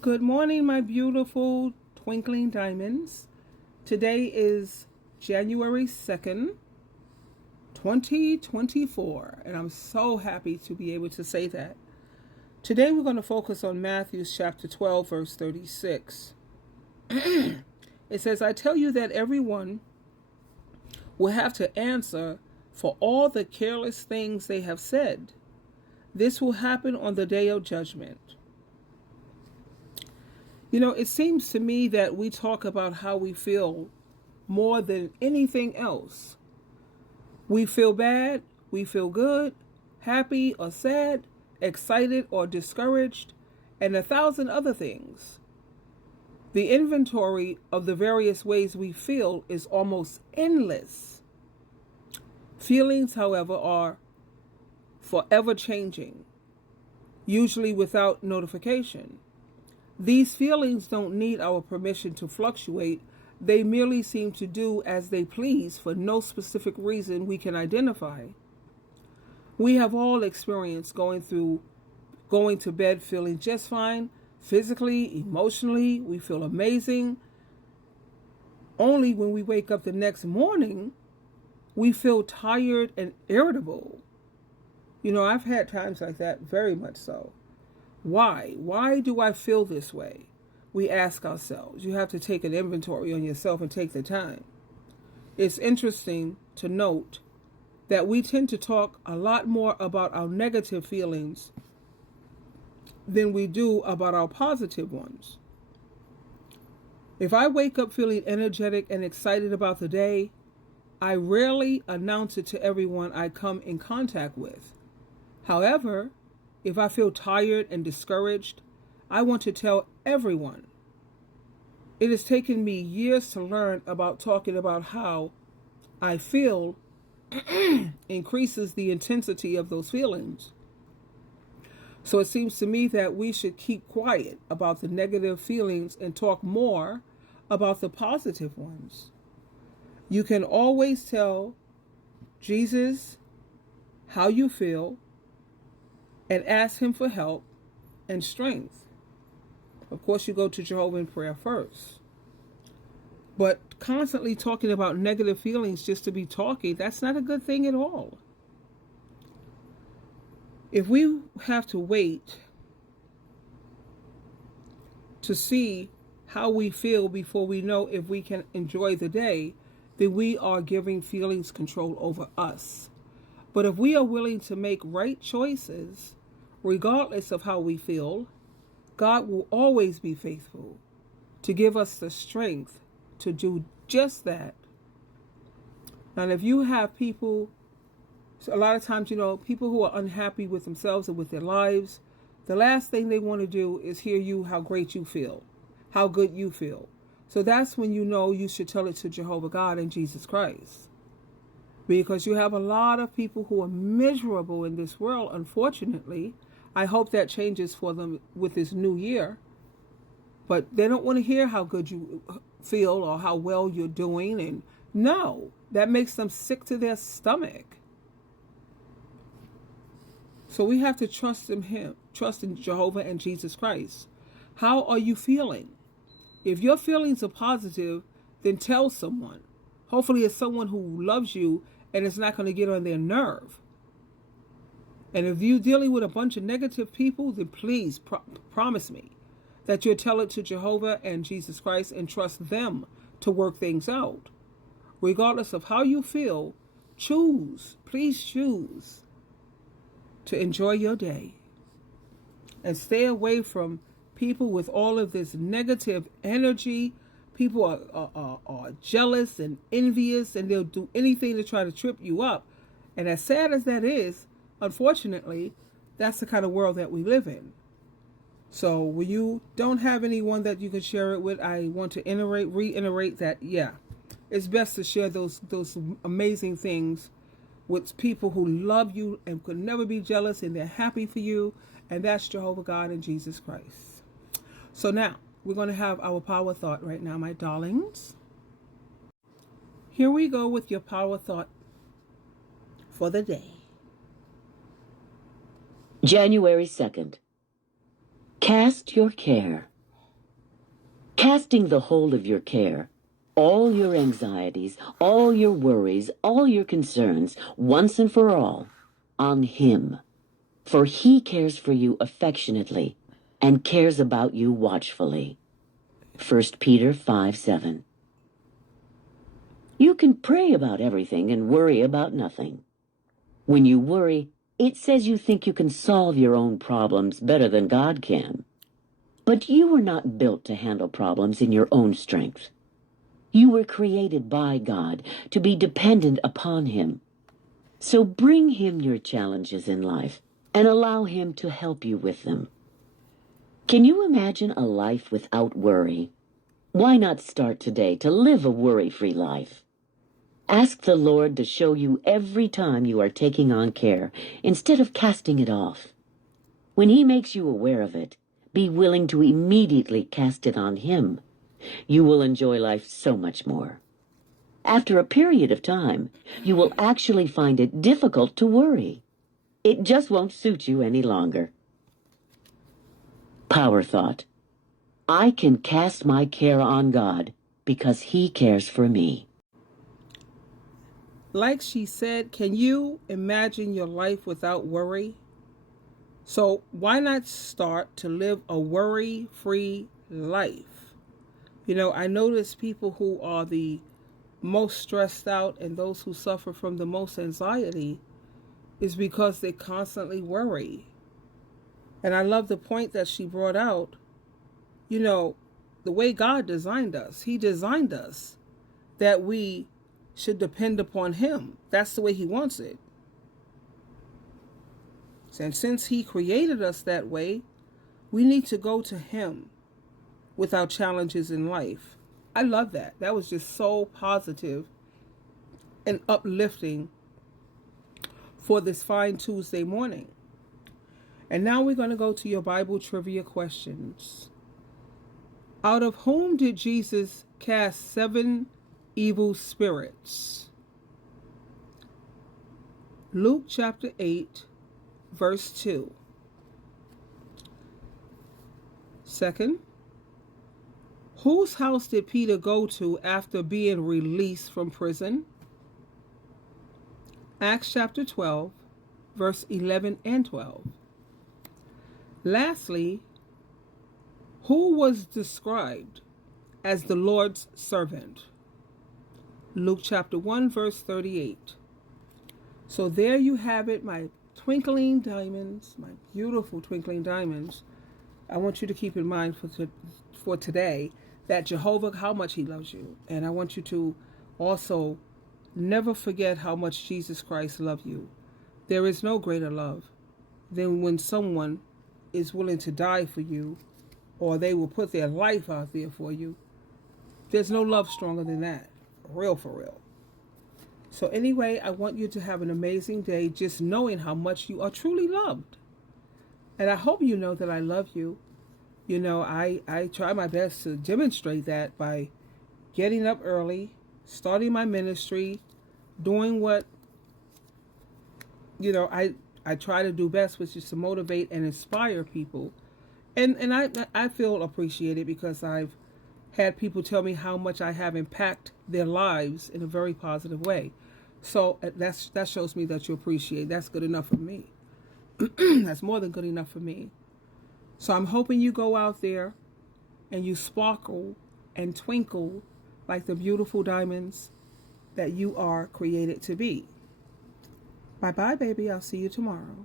Good morning, my beautiful twinkling diamonds. Today is January 2nd, 2024, and I'm so happy to be able to say that. Today we're going to focus on Matthew chapter 12, verse 36. It says, I tell you that everyone will have to answer for all the careless things they have said. This will happen on the day of judgment. You know, it seems to me that we talk about how we feel more than anything else. We feel bad, we feel good, happy or sad, excited or discouraged, and 1,000 other things. The inventory of the various ways we feel is almost endless. Feelings, however, are forever changing, usually without notification. These feelings don't need our permission to fluctuate. They merely seem to do as they please for no specific reason we can identify. We have all experienced going to bed feeling just fine, physically, emotionally. We feel amazing. Only when we wake up the next morning, we feel tired and irritable. You know, I've had times like that, very much so. Why? Why do I feel this way? We ask ourselves. You have to take an inventory on yourself and take the time. It's interesting to note that we tend to talk a lot more about our negative feelings than we do about our positive ones. If I wake up feeling energetic and excited about the day, I rarely announce it to everyone I come in contact with. However, if I feel tired and discouraged, I want to tell everyone. It has taken me years to learn about talking about how I feel increases the intensity of those feelings. So it seems to me that we should keep quiet about the negative feelings and talk more about the positive ones. You can always tell Jesus how you feel and ask him for help and strength. Of course, you go to Jehovah in prayer first. But constantly talking about negative feelings just to be talking, that's not a good thing at all. If we have to wait to see how we feel before we know if we can enjoy the day, then we are giving feelings control over us. But if we are willing to make right choices, regardless of how we feel, God will always be faithful to give us the strength to do just that. And if you have people, a lot of times, people who are unhappy with themselves and with their lives, the last thing they want to do is hear you how great you feel, how good you feel. So that's when you know you should tell it to Jehovah God and Jesus Christ. Because you have a lot of people who are miserable in this world, unfortunately. I hope that changes for them with this new year. But they don't want to hear how good you feel or how well you're doing. And no, that makes them sick to their stomach. So we have to trust in him, trust in Jehovah and Jesus Christ. How are you feeling? If your feelings are positive, then tell someone. Hopefully it's someone who loves you and it's not going to get on their nerve. And if you're dealing with a bunch of negative people, then please promise me that you'll tell it to Jehovah and Jesus Christ and trust them to work things out. Regardless of how you feel, please choose to enjoy your day. And stay away from people with all of this negative energy. People are jealous and envious, and they'll do anything to try to trip you up. And as sad as that is, unfortunately, that's the kind of world that we live in. So when you don't have anyone that you can share it with, I want to reiterate that, it's best to share those amazing things with people who love you and could never be jealous, and they're happy for you, and that's Jehovah God and Jesus Christ. So now, we're going to have our power thought right now, my darlings. Here we go with your power thought for the day. January 2nd. Cast your care Casting the whole of your care, all your anxieties, all your worries, all your concerns, once and for all, on Him. For He cares for you affectionately and cares about you watchfully. 1 Peter 5:7. You can pray about everything and worry about nothing. When you worry, it says you think you can solve your own problems better than God can. But you were not built to handle problems in your own strength. You were created by God to be dependent upon Him. So bring Him your challenges in life and allow Him to help you with them. Can you imagine a life without worry? Why not start today to live a worry-free life? Ask the Lord to show you every time you are taking on care instead of casting it off. When He makes you aware of it, be willing to immediately cast it on Him. You will enjoy life so much more. After a period of time, you will actually find it difficult to worry. It just won't suit you any longer. Power thought. I can cast my care on God because He cares for me. Like she said, can you imagine your life without worry? So why not start to live a worry-free life? You know, I notice people who are the most stressed out and those who suffer from the most anxiety is because they constantly worry. And I love the point that she brought out. You know, the way God designed us, He designed us that we should depend upon Him. That's the way He wants it. And since He created us that way, we need to go to Him with our challenges in life. I love that. That was just so positive and uplifting for this fine Tuesday morning. And now we're going to go to your Bible trivia questions. Out of whom did Jesus cast 7 evil spirits? Luke chapter 8, verse 2. Second, whose house did Peter go to after being released from prison? Acts chapter 12, verse 11 and 12. Lastly, who was described as the Lord's servant? Luke chapter 1, verse 38. So there you have it, my twinkling diamonds, my beautiful twinkling diamonds. I want you to keep in mind for today that Jehovah, how much He loves you. And I want you to also never forget how much Jesus Christ loved you. There is no greater love than when someone is willing to die for you, or they will put their life out there for you. There's no love stronger than that. For real. So anyway, I want you to have an amazing day just knowing how much you are truly loved. And I hope you know that I love you. You know, I try my best to demonstrate that by getting up early, starting my ministry, doing what, you know, I try to do best, which is to motivate and inspire people. And I feel appreciated because I've had people tell me how much I have impacted their lives in a very positive way. So that shows me that you appreciate. That's good enough for me. That's more than good enough for me. So I'm hoping you go out there and you sparkle and twinkle like the beautiful diamonds that you are created to be. Bye-bye, baby. I'll see you tomorrow.